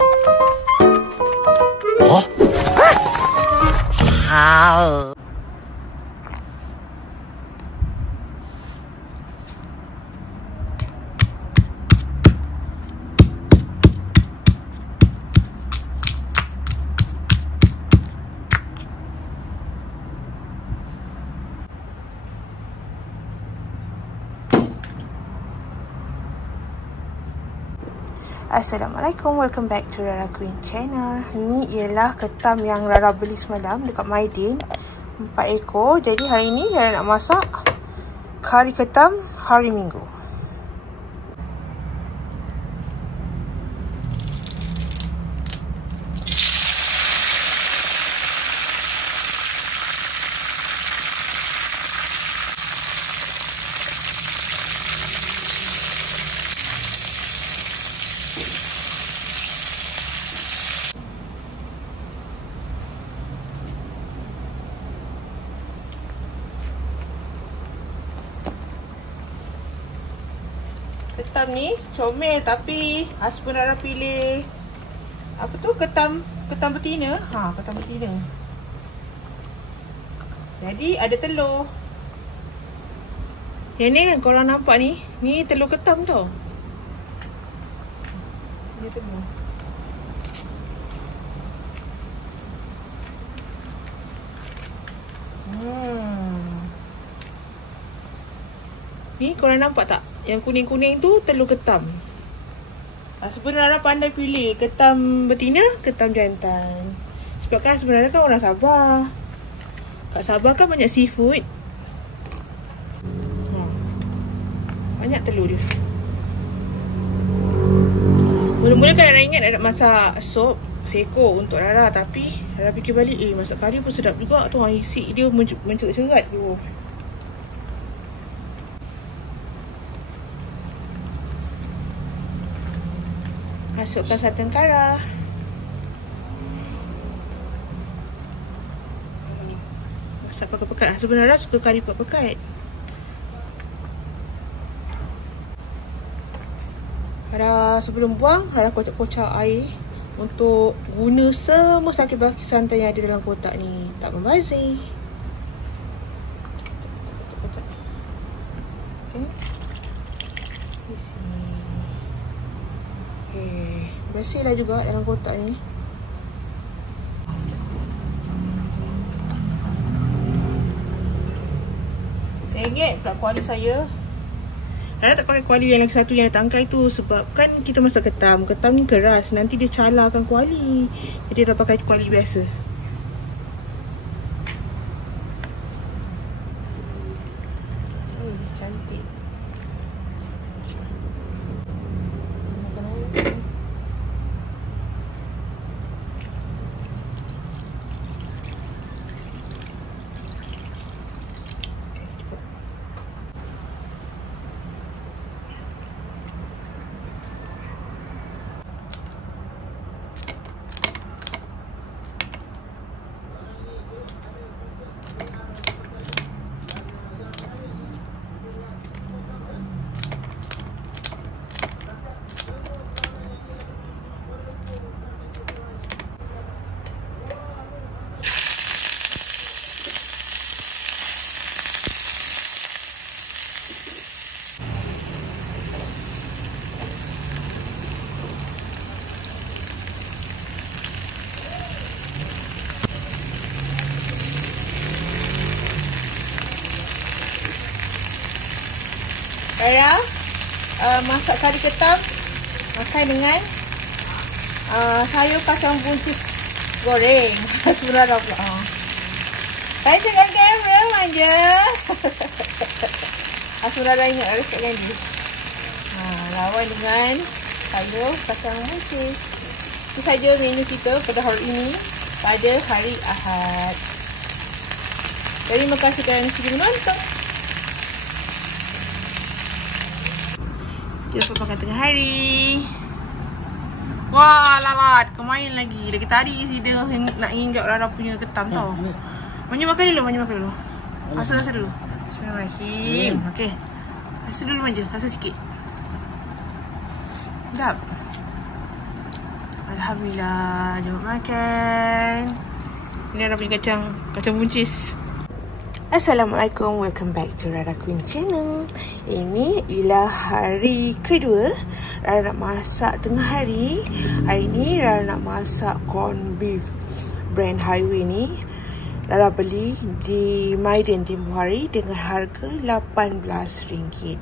Oh? How? Assalamualaikum, welcome back to Rara Queen channel. Ini ialah ketam yang Rara beli semalam dekat Maidin, 4 ekor. Jadi hari ni Rara nak masak kari ketam hari Minggu. Ketam ni comel, tapi husband Rara pilih apa tu, ketam betina. Ketam betina. Jadi ada telur. Yang ni kan korang nampak ni telur ketam tau. Ni telur. Ni korang nampak tak? Yang kuning-kuning tu telur ketam. Sebenarnya pandai pilih ketam betina, ketam jantan. Sebab kan sebenarnya kan orang Sabah. Kat Sabah kan banyak seafood. Banyak telur dia. Mula-mula kan Rara ingat nak masak sop seekor untuk Rara. Tapi Rara fikir balik, masak kari pun sedap juga tu. Isi dia mencerat-cerat tu. Masukkan santan kara. Masak pekat-pekat. Sebenarnya suka kari pekat-pekat. Sebelum buang, Rara kocak-kocak air untuk guna semua sakit-sakit santan yang ada dalam kotak ni. Tak membazir. Bersihlah juga dalam kotak ni. Saya ingat kat kuali saya, Rara tak pakai kuali yang lagi satu yang tangkai tu. Sebab kan kita masak ketam ni keras, nanti dia calarkan kuali. Jadi Rara pakai kuali biasa. Cantik. Rara masak kari ketam makan dengan sayur kacang buncis goreng. Sebenarnya pula. Saya tengok kamera manja. Sebenarnya ingat Rara cakap dia. Lawan dengan sayur kacang buncis. Itu saja menu kita pada hari ini, pada hari Ahad. Terima kasih kerana sudah menonton. Jumpa makan tengah hari. Wah, lalat. Kemain lagi. Lagi tadi dia nak hinggap Rara punya ketam tau. Manja makan dulu, Rasa dulu. Bismillahirrahmanirrahim. Okey. Rasa dulu manja, rasa sikit. Sedap. Alhamdulillah, jom makan. Ini Rara punya kacang buncis. Assalamualaikum, welcome back to Rara Queen channel. Ini ialah hari kedua Rara nak masak tengah hari. Hari ni Rara nak masak corn beef brand Highway ni. Rara beli di Maiden tempoh hari dengan harga RM18.90.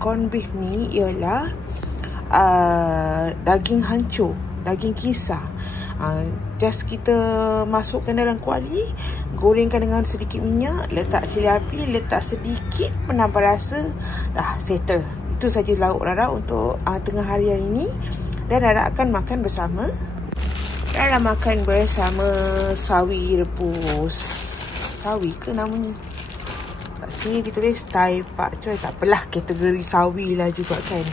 Corn beef ni ialah daging hancur, daging kisar. Just kita masukkan dalam kuali, gorengkan dengan sedikit minyak, letak cili api, letak sedikit penambah rasa, dah settle. Itu saja lauk Rara untuk tengah hari ini. Dan Rara akan makan bersama sawi rebus. Sawi ke namanya? Kat sini ditulis Thai Pak Choy. Tak apalah, kategori sawi lah juga kan.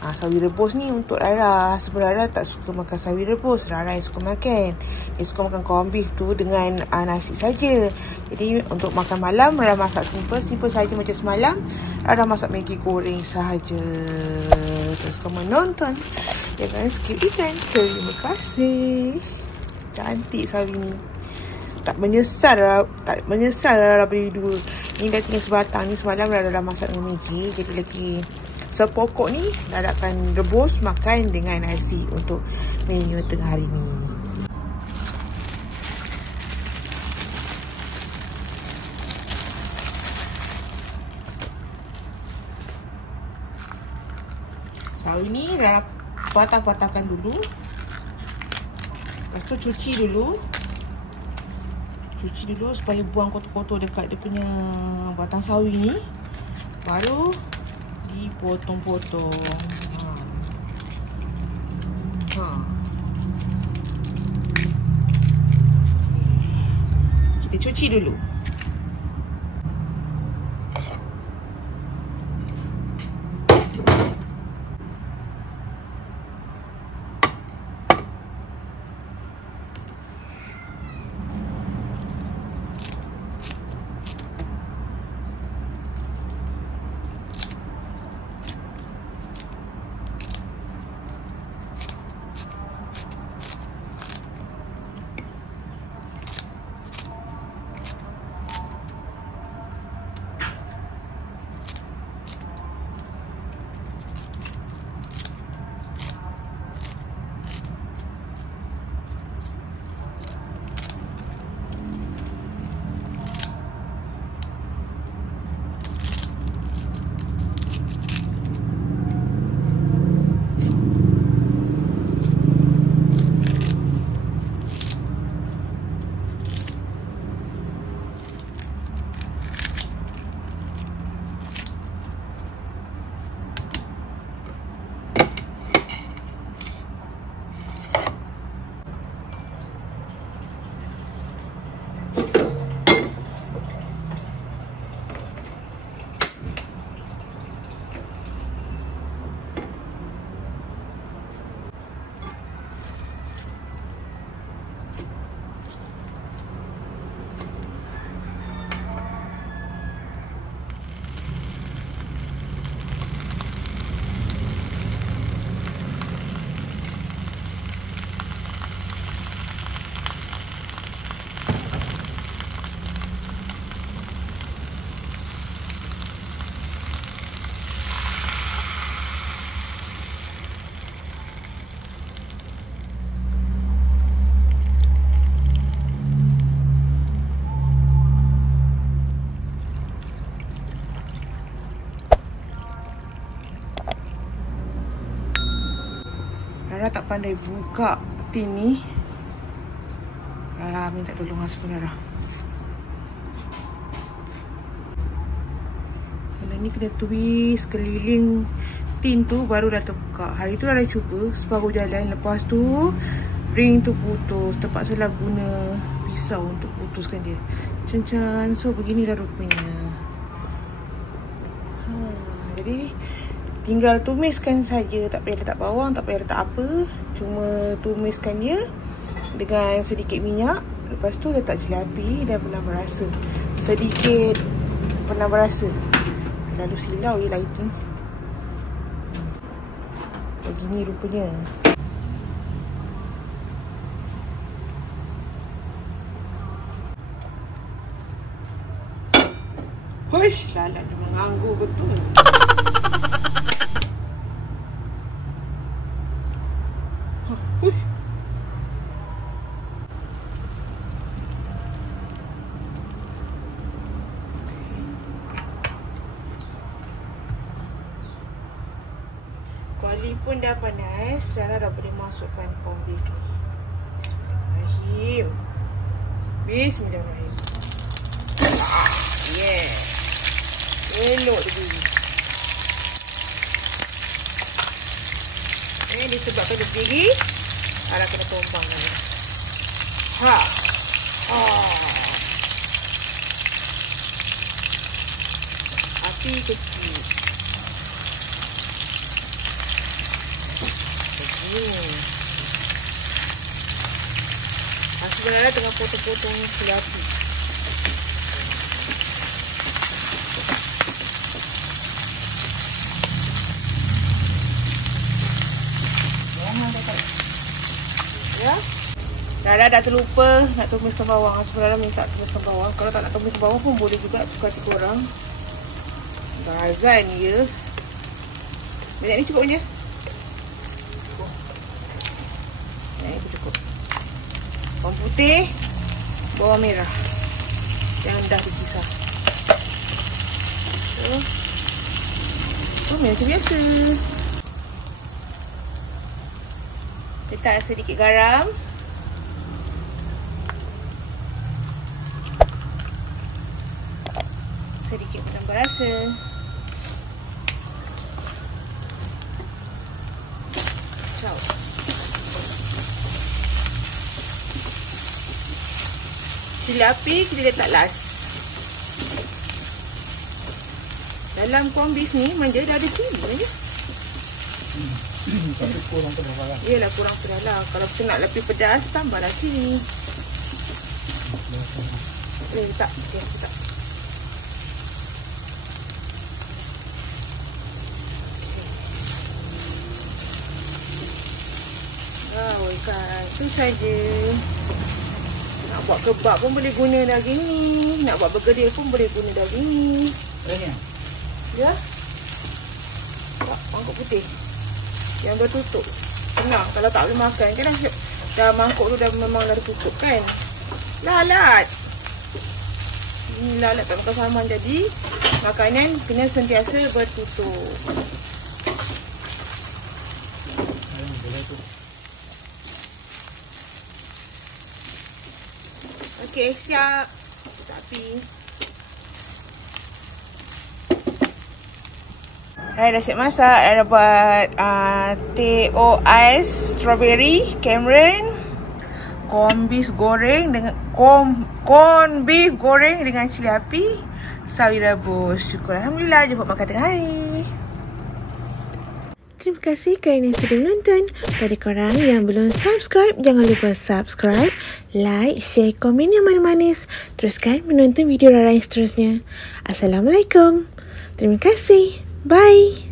Sawi rebus ni untuk Rara. Sebenarnya Rara tak suka makan sawi rebus. Rara yang suka makan. Dia suka makan corn beef tu dengan nasi saja. Jadi untuk makan malam Rara masak simple saja macam semalam. Rara masak Maggi goreng sahaja. Terus kamu menonton, jangan skip iklan. Terima kasih. Cantik sawi ni. Tak menyesal Rara beli dua. Ni dah tinggal sebatang ni. Semalam Rara dah masak dengan Maggi. Jadi lagi sepokok ni Rara akan rebus makan dengan nasi untuk menu tengah hari ni. Sawi ni Rara patah-patahkan dulu. Lepas tu cuci dulu supaya buang kotor-kotor dekat dia punya batang sawi ni. Baru dipotong-potong. Kita cuci dulu. Rara tak pandai buka tin ni. Rara minta tolong husband Rara. Benda ni kena twist keliling tin tu baru dah terbuka. Hari tu Rara cuba separuh jalan. Lepas tu ring tu putus. Terpaksalah guna pisau untuk putuskan dia. Cancan. So beginilah rupanya. Jadi tinggal tumiskan saja, tak payah letak bawang, tak payah letak apa. Cuma tumiskan dia dengan sedikit minyak. Lepas tu letak cili api dan penambah rasa. Sedikit penambah rasa. Terlalu silau je lighting. Begini rupanya. Hush, Lala dia menganggur betul. Hush. Kuali pun dah panas. Lala dah boleh masukkan corned beef ni. Bismillahirrahmanirrahim. Bismillahirrahmanirrahim. Yeah. Elok dia. Ini disebabkan dia berdiri, Ara kena tumpang ni. Ha. Api kecil. Sebenarnya tengah potong-potong cili. Ya. Dara dah terlupa nak tumiskan bawang. Sebenarnya minta tumiskan bawang. Kalau tak nak tumiskan bawang pun boleh juga, suka hati korang. Barazan ni ya. Banyak ni cukup je. Banyak ni cukup. Bawang putih, bawang merah yang dah dipisah. Tumis biasa. Letak sedikit garam. Sedikit penambah rasa. Kacau. Cili api kita letak last. Dalam corned beef ni manja dah ada cili je. Tapi kurang pedas lah. Yelah, kurang pedas lah. Kalau kita nak lebih pedas, tambahlah cili. Letak. Okay, letak. Wow, ikan. Itu saja. Nak buat kebab pun boleh guna daging ni. Nak buat bergedil pun boleh guna daging ni. Ya. Mangkuk putih yang bertutup. Senang. Kalau tak boleh makan kan dah mangkuk tu dah memang dah tutup kan. Lalat. Ini lalat tak makan saman, jadi makanan kena sentiasa bertutup. Okey, siap. Tapi saya dah siap masak. Saya dah buat teh ais strawberry Cameron, corned beef goreng dengan corned beef goreng dengan cili api, sawi rebus. Syukur alhamdulillah, jumpa makan tengah hari. Terima kasih kerana sudah menonton. Pada korang yang belum subscribe, jangan lupa subscribe, like, share, komen yang manis-manis. Teruskan menonton video Rara yang seterusnya. Assalamualaikum. Terima kasih. Bye.